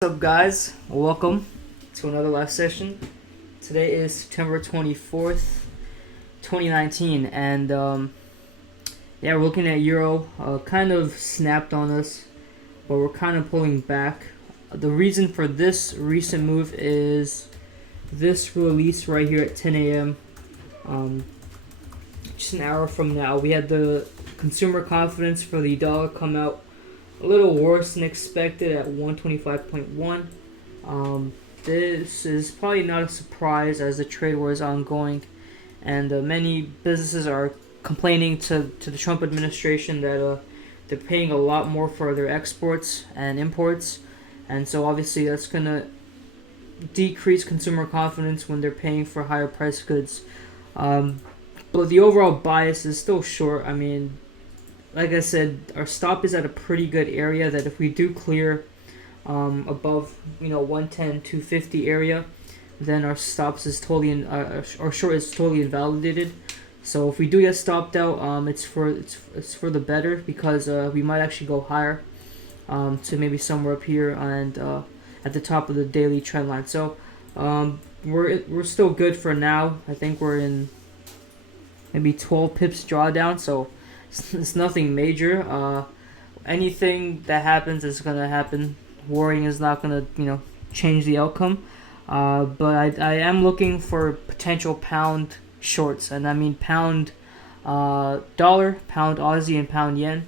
What's up, guys? Welcome to another live session. Today is September 24th, 2019, and yeah, we're looking at Euro. Kind of snapped on us, but we're kind of pulling back. The reason for this recent move is this release right here at 10 a.m. Just an hour from now, we had the consumer confidence for the dollar come out a little worse than expected at 125.1. This is probably not a surprise as the trade war is ongoing, and many businesses are complaining to the Trump administration that they're paying a lot more for their exports and imports, and so obviously that's gonna decrease consumer confidence when they're paying for higher price goods. But the overall bias is still short. I mean, like I said, our stop is at a pretty good area that if we do clear above 110 250 area, then our stops is totally our short is totally invalidated. So if we do get stopped out, it's for the better, because we might actually go higher to maybe somewhere up here and at the top of the daily trend line. So we're still good for now. I think we're in maybe 12 pips drawdown, so it's nothing major. Anything that happens is gonna happen. Worrying is not gonna change the outcome. But I am looking for potential pound shorts, and I mean pound dollar, pound Aussie, and pound yen.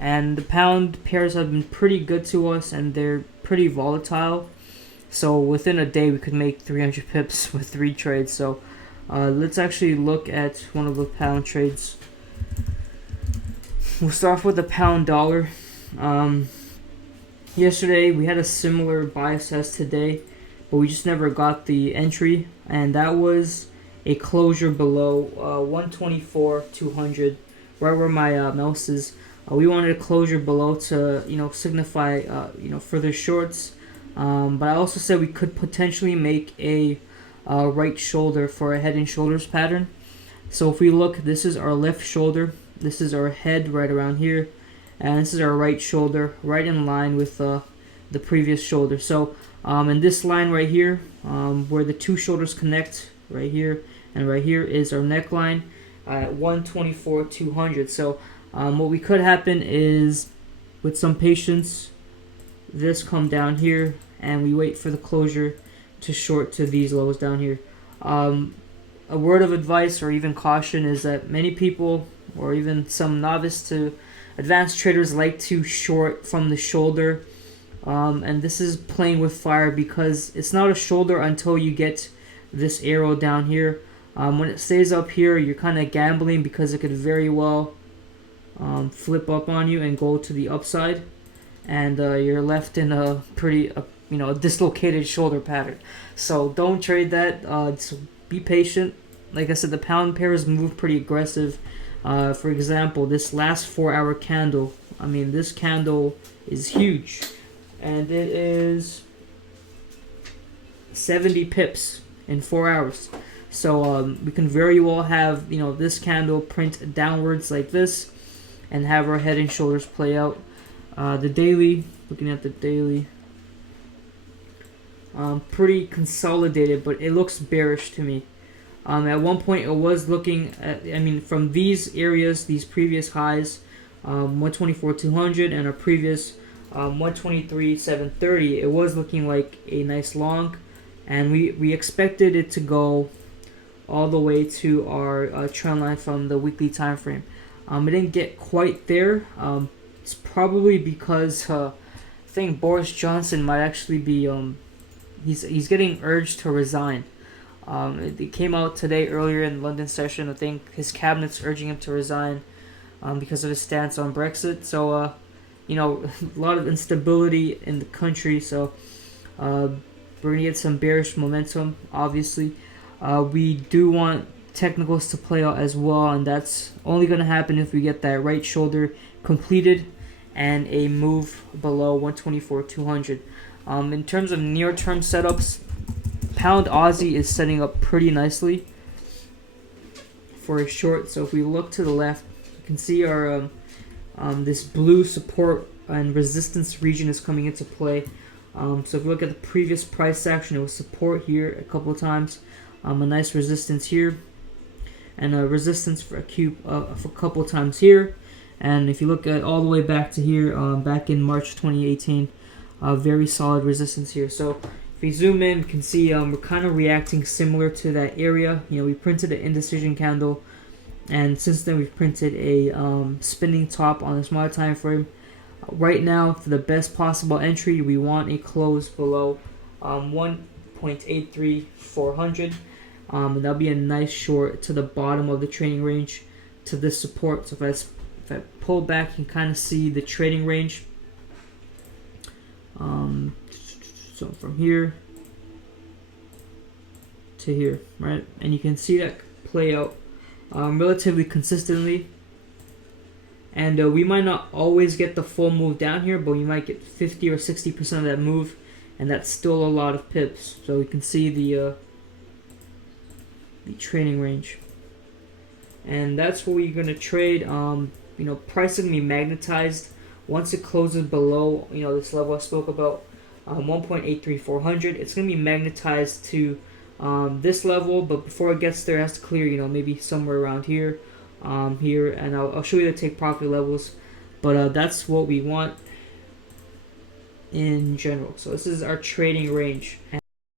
And the pound pairs have been pretty good to us, and they're pretty volatile. So within a day, we could make 300 pips with 3 trades. So let's actually look at one of the pound trades. We'll start off with the pound dollar. Yesterday we had a similar bias as today, but we just never got the entry, and that was a closure below 124.200, right where my mouse is. We wanted a closure below to signify further shorts, but I also said we could potentially make a right shoulder for a head and shoulders pattern. So if we look, this is our left shoulder. This is our head right around here, and this is our right shoulder, right in line with the previous shoulder. So in this line right here, where the two shoulders connect, right here and right here, is our neckline at 124.200. So what we could happen is, with some patience, this come down here, and we wait for the closure to short to these lows down here. A word of advice or even caution is that many people, or even some novice to advanced traders, like to short from the shoulder, and this is playing with fire, because it's not a shoulder until you get this arrow down here. When it stays up here, you're kind of gambling, because it could very well flip up on you and go to the upside, and you're left in a pretty a dislocated shoulder pattern. So don't trade that. So be patient. Like I said, the pound pairs move pretty aggressive. For example, this last 4-hour candle, I mean, this candle is huge, and it is 70 pips in 4 hours. So we can very well have this candle print downwards like this, and have our head and shoulders play out. The daily, looking at the daily, pretty consolidated, but it looks bearish to me. At one point, it was looking at, from these areas, these previous highs, 124.200, and our previous 123.730, it was looking like a nice long, and we expected it to go all the way to our trend line from the weekly time frame. It didn't get quite there. It's probably because I think Boris Johnson might actually be he's getting urged to resign. It came out today earlier in the London session. I think his cabinet's urging him to resign because of his stance on Brexit. So, a lot of instability in the country. So, we're going to get some bearish momentum, obviously. We do want technicals to play out as well, and that's only going to happen if we get that right shoulder completed and a move below 124.200. In terms of near-term setups, pound Aussie is setting up pretty nicely for a short. So if we look to the left, you can see our this blue support and resistance region is coming into play So if you look at the previous price action, it was support here a couple of times, a nice resistance here, and a resistance for a couple of times here. And if you look at all the way back to here, back in March 2018, very solid resistance here. So if we zoom in, you can see we're kind of reacting similar to that area. We printed an indecision candle, and since then we've printed a spinning top on the smaller time frame. Right now, for the best possible entry, we want a close below 1.83400. And that'll be a nice short to the bottom of the trading range to this support. So if I pull back, you can kind of see the trading range. So from here to here, right? And you can see that play out relatively consistently. And we might not always get the full move down here, but we might get 50 or 60% of that move, and that's still a lot of pips. So we can see the trading range, and that's what we're gonna trade. Price is gonna be magnetized once it closes below this level I spoke about, 1.83400. It's gonna be magnetized to this level, but before it gets there, it has to clear maybe somewhere around here, and I'll show you the take profit levels. But that's what we want in general. So this is our trading range,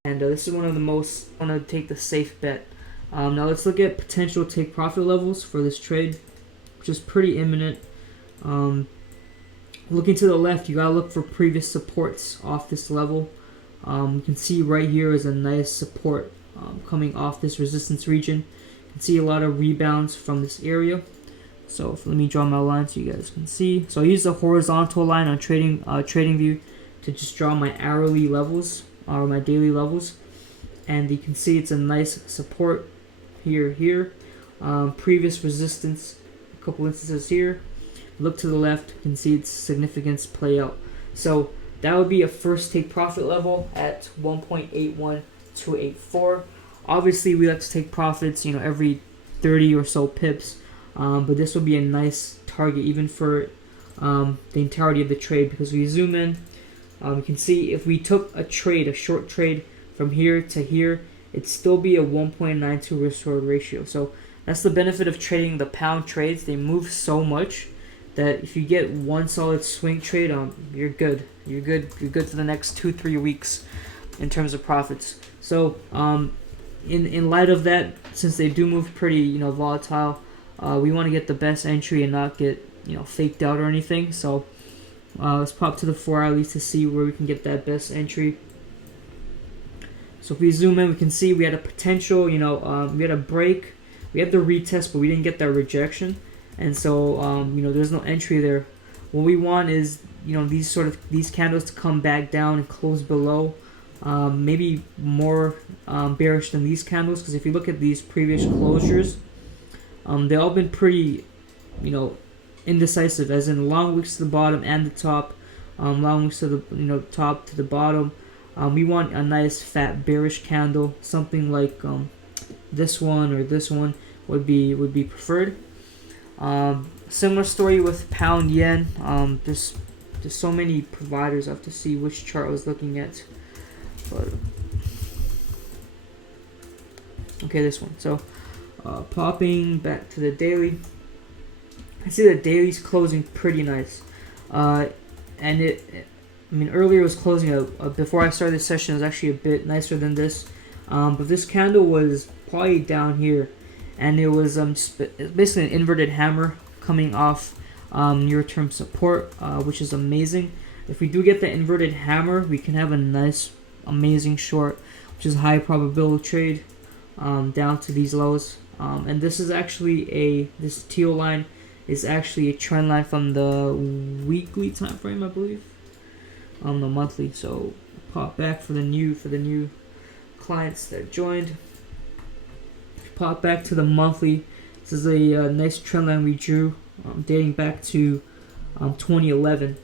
and this is one of the most. I want to take the safe bet. Now let's look at potential take profit levels for this trade, which is pretty imminent. Looking to the left, you gotta look for previous supports off this level. You can see right here is a nice support coming off this resistance region. You can see a lot of rebounds from this area. So let me draw my line so you guys can see. So I use the horizontal line on TradingView to just draw my hourly levels or my daily levels, and you can see it's a nice support here. Previous resistance, a couple instances here. Look to the left, you can see its significance play out. So that would be a first take profit level at 1.81284. Obviously, we like to take profits, every 30 or so pips, but this will be a nice target even for the entirety of the trade, because we zoom in, you can see if we took a short trade from here to here, it'd still be a 1.92 risk reward ratio. So that's the benefit of trading the pound trades. They move so much that if you get one solid swing trade, you're good. You're good for the next 2-3 weeks in terms of profits. So in light of that, since they do move pretty volatile, we want to get the best entry and not get faked out or anything. So let's pop to the 4 hour to see where we can get that best entry. So if we zoom in, we can see we had a potential, we had a break, we had the retest, but we didn't get that rejection, and so there's no entry there. What we want is these candles to come back down and close below, maybe more bearish than these candles, because if you look at these previous closures, they've all been pretty indecisive, as in long wicks to the bottom and the top, long wicks to the top to the bottom. We want a nice fat bearish candle, something like this one or this one would be preferred. Similar story with pound yen. There's so many providers. I have to see which chart I was looking at. But okay, this one. So popping back to the daily, I see the daily's closing pretty nice, and earlier it was closing before I started this session, it was actually a bit nicer than this, but this candle was probably down here, and it was basically an inverted hammer coming off near-term support, which is amazing. If we do get the inverted hammer, we can have a nice, amazing short, which is a high probability trade down to these lows. And this is actually this teal line is actually a trend line from the weekly time frame, I believe. The monthly. So pop back for the new clients that joined. Pop back to the monthly. This is a nice trend line we drew, dating back to 2011,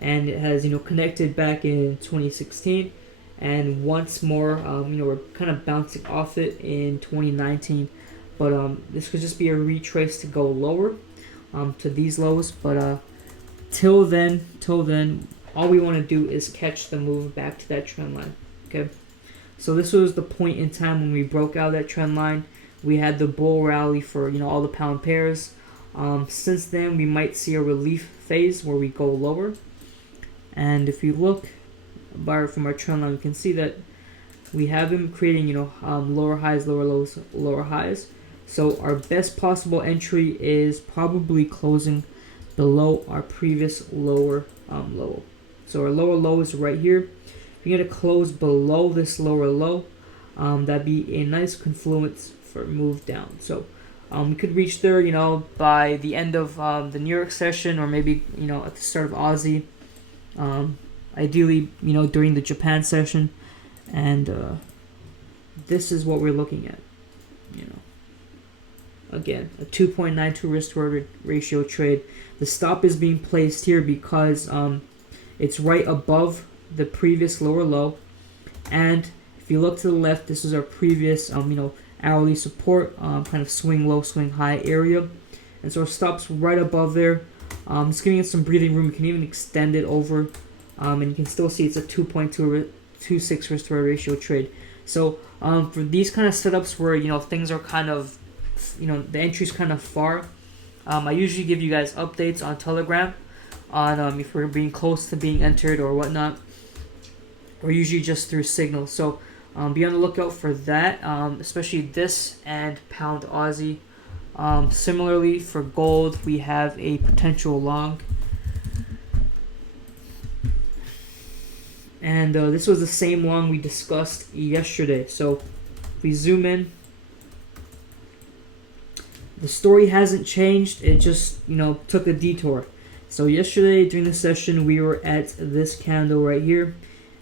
and it has connected back in 2016, and once more we're kind of bouncing off it in 2019, but this could just be a retrace to go lower to these lows, but till then all we want to do is catch the move back to that trend line. Okay, so this was the point in time when we broke out that trend line. We had the bull rally for all the pound pairs. Since then, we might see a relief phase where we go lower. And if you look from our trend line, we can see that we have been creating lower highs, lower lows, lower highs. So our best possible entry is probably closing below our previous lower low. So our lower low is right here. If you're going to close below this lower low, that'd be a nice confluence for move down. So we could reach there, by the end of the New York session, or maybe at the start of Aussie. Ideally, during the Japan session, and this is what we're looking at. Again, a 2.92 risk-reward ratio trade. The stop is being placed here because it's right above the previous lower low, and if you look to the left, this is our previous hourly support, kind of swing low, swing high area, and so our stop's right above there. It's giving it some breathing room. You can even extend it over, and you can still see it's a 2.26 risk-reward ratio trade. So for these kind of setups where things are kind of the entry's kind of far, I usually give you guys updates on Telegram on if we're being close to being entered or whatnot, or usually just through Signal. So be on the lookout for that, especially this and Pound Aussie. Similarly for gold, we have a potential long, and this was the same long we discussed yesterday. So if we zoom in, the story hasn't changed. It just took a detour. So yesterday during the session, we were at this candle right here,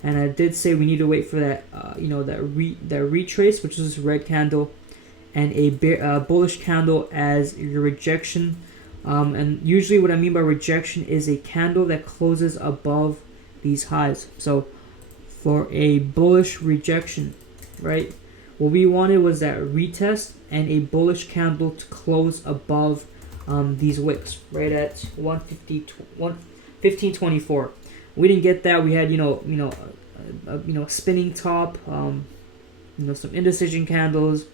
and I did say we need to wait for that that retrace, which is this red candle, and a bullish candle as your rejection. And usually what I mean by rejection is a candle that closes above these highs. So for a bullish rejection, right, what we wanted was that retest and a bullish candle to close above these wicks right at 1524. We didn't get that. We had a spinning top, some indecision candles.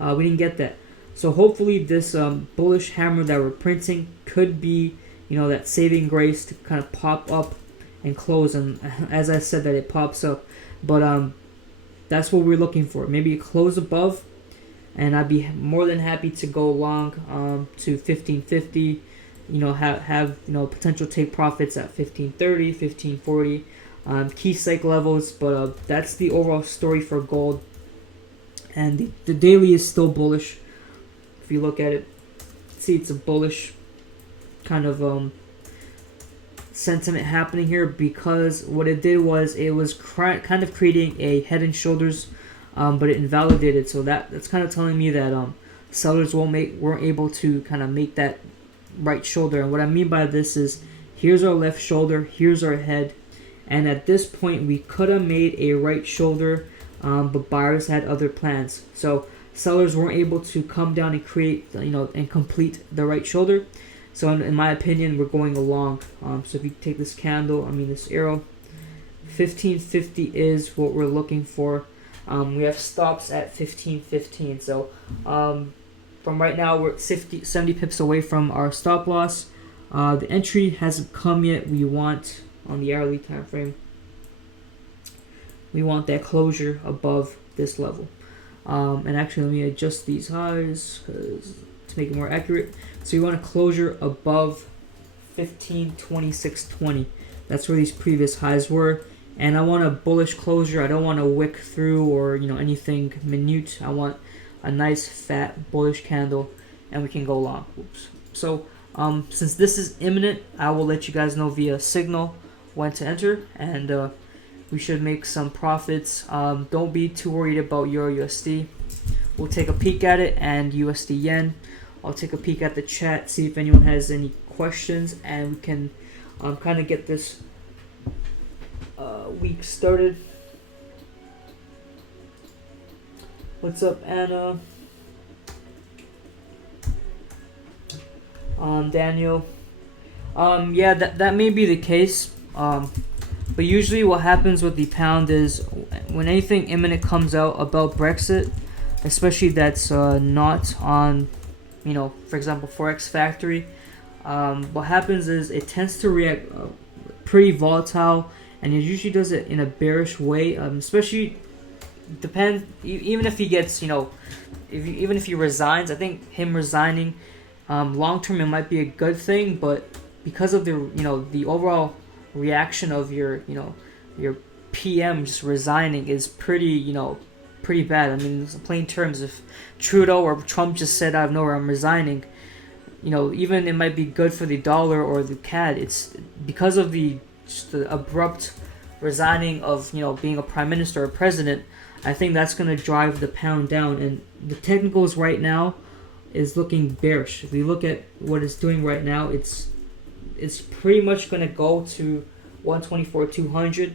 We didn't get that. So hopefully this bullish hammer that we're printing could be that saving grace to kind of pop up and close. And as I said, that it pops up, but that's what we're looking for. Maybe a close above, and I'd be more than happy to go long to 1550. Have potential take profits at 1530, 1540, key psych levels. But that's the overall story for gold. And the daily is still bullish. If you look at it, see it's a bullish kind of sentiment happening here, because what it did was it was kind of creating a head and shoulders, but it invalidated. So that's kind of telling me that sellers weren't able to kind of make that right shoulder. And what I mean by this is, here's our left shoulder, here's our head, and at this point we could have made a right shoulder, but buyers had other plans. So sellers weren't able to come down and create and complete the right shoulder. So in my opinion, we're going along. So if you take this candle, this arrow, 1550 is what we're looking for. We have stops at 1515. So from right now, we're 70 pips away from our stop loss. The entry hasn't come yet. We want, on the hourly time frame, we want that closure above this level. And actually, let me adjust these highs to make it more accurate. So you want a closure above 1526.20. That's where these previous highs were. And I want a bullish closure. I don't want a wick through or anything minute. I want a nice fat bullish candle, and we can go long. Oops. So since this is imminent, I will let you guys know via signal when to enter, and we should make some profits. Don't be too worried about Euro USD. We'll take a peek at it, and USD Yen. I'll take a peek at the chat, see if anyone has any questions, and we can kind of get this week started. What's up, Anna? Daniel. Yeah, that may be the case. But usually what happens with the pound is when anything imminent comes out about Brexit, especially that's not on, for example, Forex Factory, what happens is it tends to react pretty volatile, and it usually does it in a bearish way, especially even if he gets, even if he resigns. I think him resigning, long term it might be a good thing, but because of the overall reaction of your PM just resigning is pretty bad. I mean, in plain terms, if Trudeau or Trump just said out of nowhere, I'm resigning, even it might be good for the dollar or the CAD. It's because of the abrupt resigning of being a prime minister or president. I think that's going to drive the pound down, and the technicals right now is looking bearish. If we look at what it's doing right now, it's pretty much going to go to 124.200,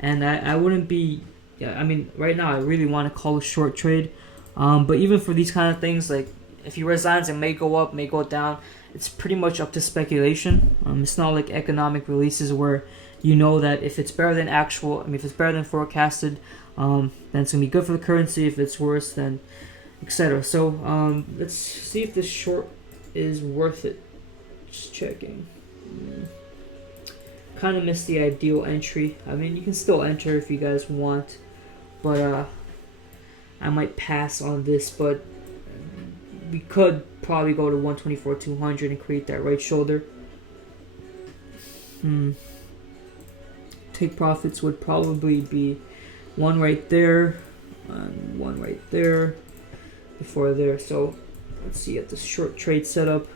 and I wouldn't be. Yeah, I mean, right now I really want to call a short trade, but even for these kind of things, like if he resigns, it may go up, may go down. It's pretty much up to speculation. It's not like economic releases where that if it's better than if it's better than forecasted, then it's gonna be good for the currency. If it's worse, then etc. So let's see if this short is worth it. Just checking. Kind of missed the ideal entry. I mean, you can still enter if you guys want, but I might pass on this. But we could probably go to 124.200 and create that right shoulder. Take profits would probably be one right there and one right there before there. So let's see at the short trade setup.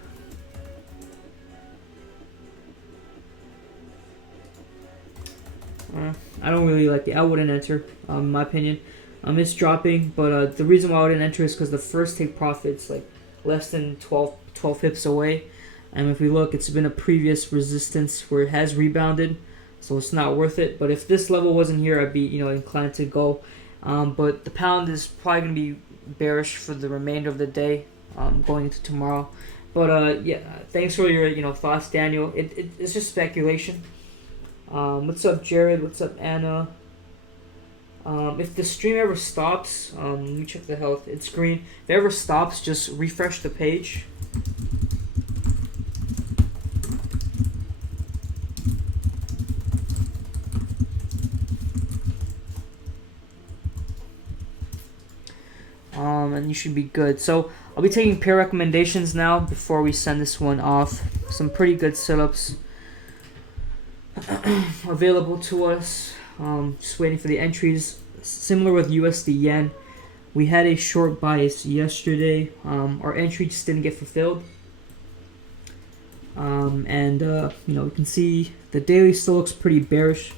I don't really like it. I wouldn't enter, in my opinion. It's dropping, but the reason why I wouldn't enter is because the first take profit's like less than 12 pips away. And if we look, it's been a previous resistance where it has rebounded, so it's not worth it. But if this level wasn't here, I'd be inclined to go. But the pound is probably going to be bearish for the remainder of the day, going into tomorrow. But yeah, thanks for your thoughts, Daniel. It's just speculation. What's up, Jared? What's up, Anna? If the stream ever stops, let me check the health. It's green. If it ever stops, just refresh the page. And you should be good. So I'll be taking pair recommendations now before we send this one off. Some pretty good setups available to us. Just waiting for the entries. Similar with USD yen, we had a short bias yesterday. Our entry just didn't get fulfilled. And you can see the daily still looks pretty bearish.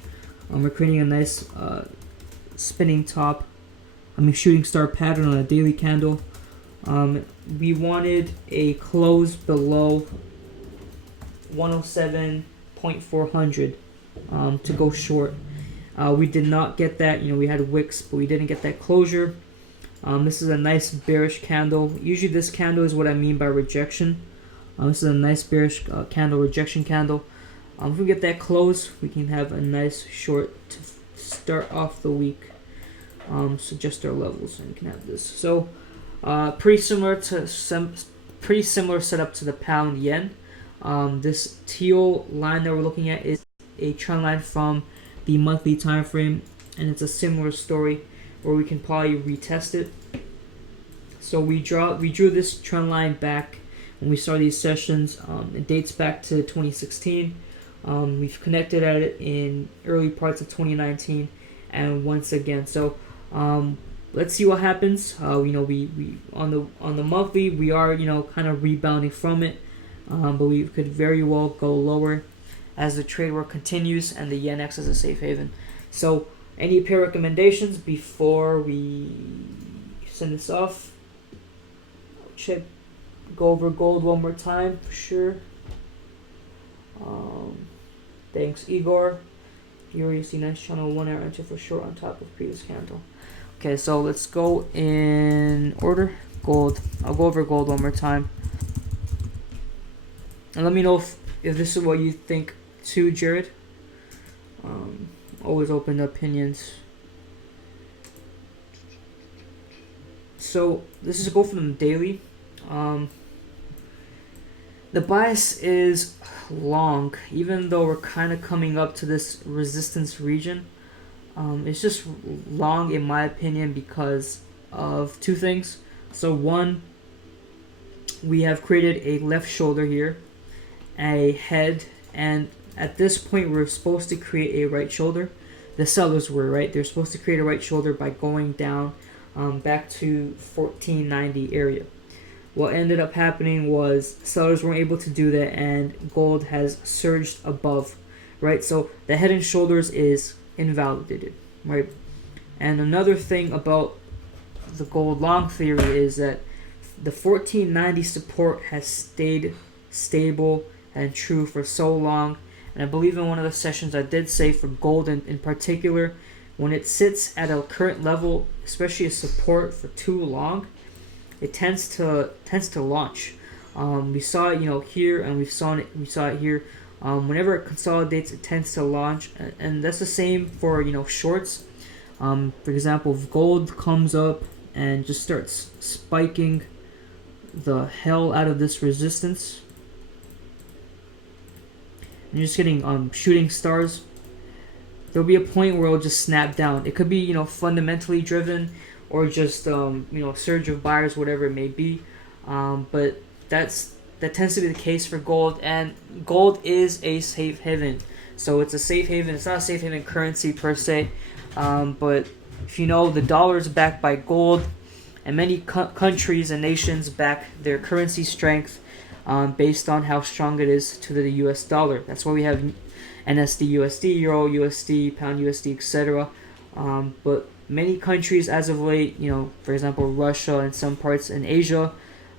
We're creating a nice spinning top. Shooting star pattern on a daily candle. We wanted a close below 107.400 to go short. We did not get that. We had wicks, but we didn't get that closure. This is a nice bearish candle. Usually this candle is what I mean by rejection. This is a nice bearish candle, rejection candle. If we get that close, we can have a nice short to start off the week. So just our levels, and you can have this. So pretty similar setup to the pound yen. This teal line that we're looking at is a trend line from the monthly time frame, and it's a similar story where we can probably retest it. So we drew this trend line back when we started these sessions. It dates back to 2016. We've connected at it in early parts of 2019, and once again. So let's see what happens. We on the monthly we are kind of rebounding from it, but we could very well go lower as the trade war continues and the yen acts as a safe haven. So any pair recommendations before we send this off? Check, go over gold one more time for sure. Thanks, Igor. Furious, nice channel 1 hour enter for short on top of previous candle. Okay, so let's go in order. Gold. I'll go over gold one more time. And let me know if this is what you think too, Jared. Always open to opinions. So this is a go from the daily. The bias is long, even though we're kind of coming up to this resistance region. It's just long in my opinion because of two things. So one, we have created a left shoulder here, a head, and at this point we're supposed to create a right shoulder. The sellers were right. They're supposed to create a right shoulder by going down back to 1490 area. What ended up happening was sellers weren't able to do that, and gold has surged above, right? So the head and shoulders is invalidated, right? And another thing about the gold long theory is that the 1490 support has stayed stable and true for so long. And I believe in one of the sessions I did say for gold in particular, when it sits at a current level, especially a support for too long, it tends to launch. We saw it, here, and we saw it here. Whenever it consolidates, it tends to launch, and that's the same for shorts. For example, if gold comes up and just starts spiking the hell out of this resistance, and you're just getting shooting stars, there'll be a point where it'll just snap down. It could be fundamentally driven, or just surge of buyers, whatever it may be. But that tends to be the case for gold, and gold is a safe haven. So it's a safe haven. It's not a safe haven currency per se, but if the dollar is backed by gold, and many countries and nations back their currency strength based on how strong it is to the US dollar. That's why we have NSD, USD, Euro, USD, Pound USD, etc. But many countries as of late, for example, Russia and some parts in Asia,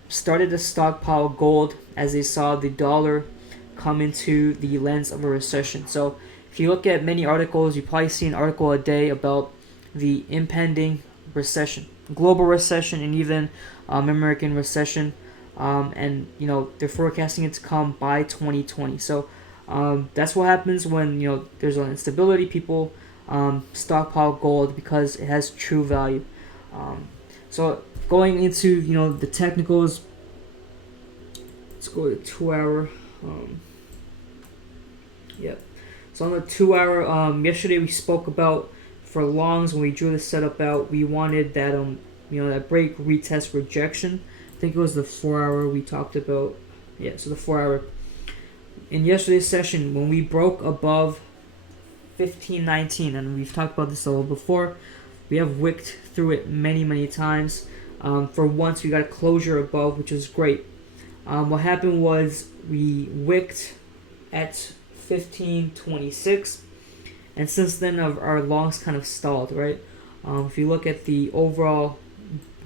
started to stockpile gold as they saw the dollar come into the lens of a recession. So if you look at many articles, you probably see an article a day about the impending recession, global recession, and even American recession. And they're forecasting it to come by 2020. So that's what happens when there's an instability. People stockpile gold because it has true value. So going into the technicals, let's go to 2 hour. Yep. So on the 2 hour, yesterday we spoke about for longs when we drew the setup out, we wanted that that break, retest, rejection. I think it was the 4 hour we talked about. Yeah, so the 4 hour. In yesterday's session, when we broke above 1519, and we've talked about this a little before, we have wicked through it many times. For once, we got a closure above, which is great. What happened was we wicked at 1526, and since then our longs kind of stalled, right? If you look at the overall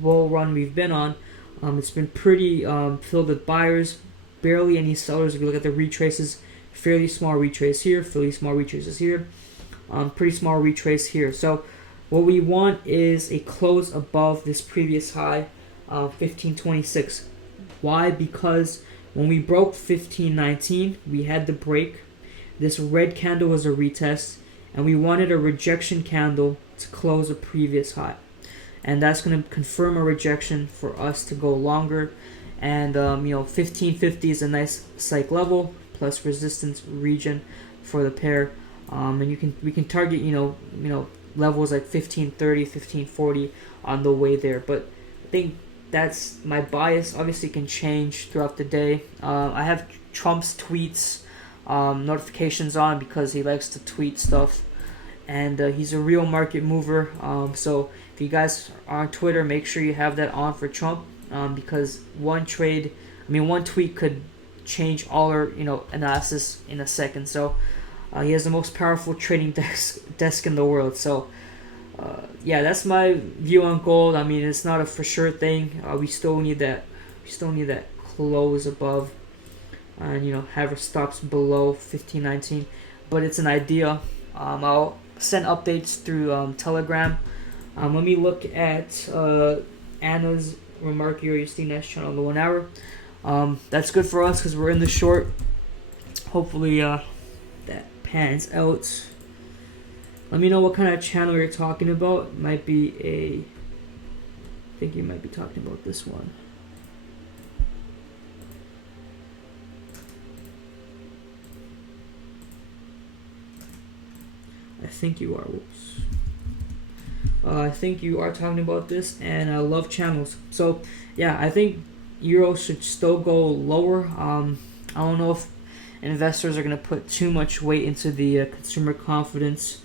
bull run we've been on, it's been pretty filled with buyers, barely any sellers. If you look at the retraces, fairly small retrace here, fairly small retraces here, pretty small retrace here. So what we want is a close above this previous high, 1526. Why? Because when we broke 1519, we had the break. This red candle was a retest, and we wanted a rejection candle to close a previous high. And that's going to confirm a rejection for us to go longer. And 1550 is a nice psych level plus resistance region for the pair. And we can target levels like 1530, 1540 on the way there. But I think that's my bias. Obviously, can change throughout the day. I have Trump's tweets notifications on because he likes to tweet stuff, and he's a real market mover. So if you guys are on Twitter, make sure you have that on for Trump, because one tweet could change all our analysis in a second. So he has the most powerful trading desk in the world. So yeah, that's my view on gold. I mean, it's not a for sure thing. We still need that close above, and have our stops below 1519. But it's an idea. I'll send updates through Telegram. Let me look at Anna's Remarkable USD Next channel on the 1 hour. That's good for us because we're in the short. Hopefully that pans out. Let me know what kind of channel you're talking about. It might be I think you might be talking about this one. I think you are. Whoops. I think you are talking about this, and I love channels. So yeah, I think Euro should still go lower. I don't know if investors are gonna put too much weight into the consumer confidence,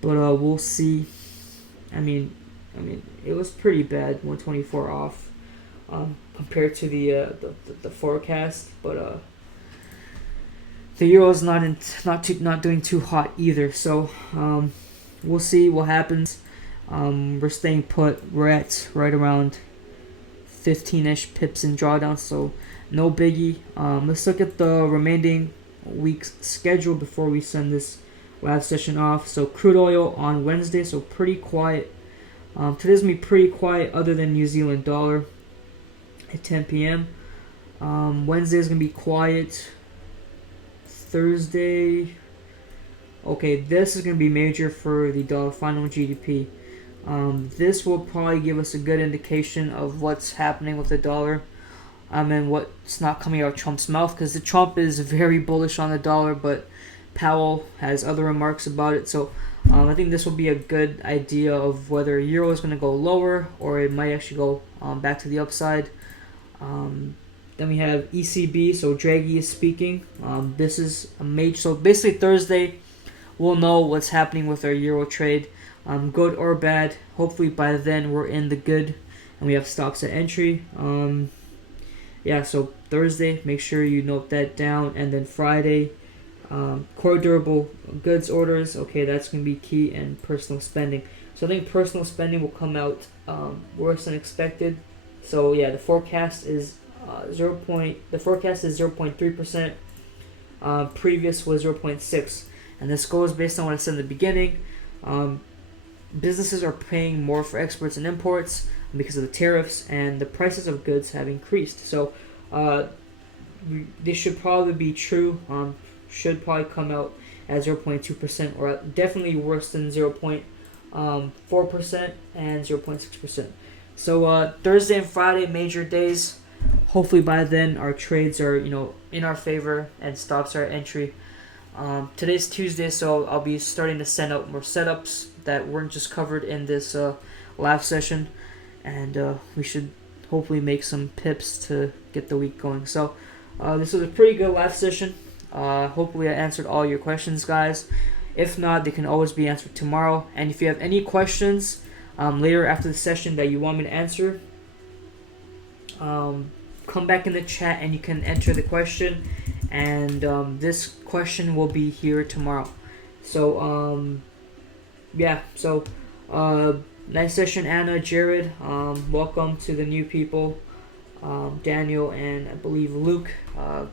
but we'll see. I mean, it was pretty bad, 124 off, compared to the forecast, but the euro is not doing too hot either. So we'll see what happens. We're staying put. We're at right around 15-ish pips in drawdown, so no biggie. Let's look at the remaining week's schedule before we send this last session off. So crude oil on Wednesday, so pretty quiet. Today's gonna be pretty quiet, other than New Zealand dollar at 10 p.m. Wednesday's gonna be quiet. Thursday, okay, this is gonna be major for the dollar final GDP. This will probably give us a good indication of what's happening with the dollar, and what's not coming out of Trump's mouth, because the Trump is very bullish on the dollar, but Powell has other remarks about it. So I think this will be a good idea of whether euro is going to go lower or it might actually go back to the upside. Then we have ECB, so Draghi is speaking. This is a major. So basically Thursday, we'll know what's happening with our euro trade, good or bad. Hopefully by then we're in the good and we have stops at entry. Yeah, so Thursday, make sure you note that down, and then Friday, core durable goods orders, okay, that's going to be key, and personal spending. So I think personal spending will come out worse than expected. So yeah, the forecast is 0.3%. Previous was 0.6, and this goes based on what I said in the beginning. Businesses are paying more for exports and imports because of the tariffs, and the prices of goods have increased. So this should probably be true. Should probably come out at 0.2%, or definitely worse than 0.4% and 0.6%. So Thursday and Friday, major days. Hopefully by then our trades are in our favor and stops are at entry. Today's Tuesday, so I'll be starting to send out more setups that weren't just covered in this last session, and we should hopefully make some pips to get the week going. So this was a pretty good last session. Hopefully I answered all your questions, guys. If not, they can always be answered tomorrow. And if you have any questions later after the session that you want me to answer, come back in the chat and you can enter the question, and this question will be here tomorrow. So yeah, so nice session, Anna, Jared. Welcome to the new people, Daniel and I believe Luke.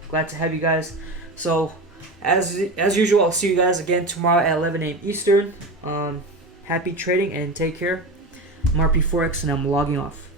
Glad to have you guys. So as usual, I'll see you guys again tomorrow at 11 a.m. Eastern. Happy trading and take care. I'm RP Forex and I'm logging off.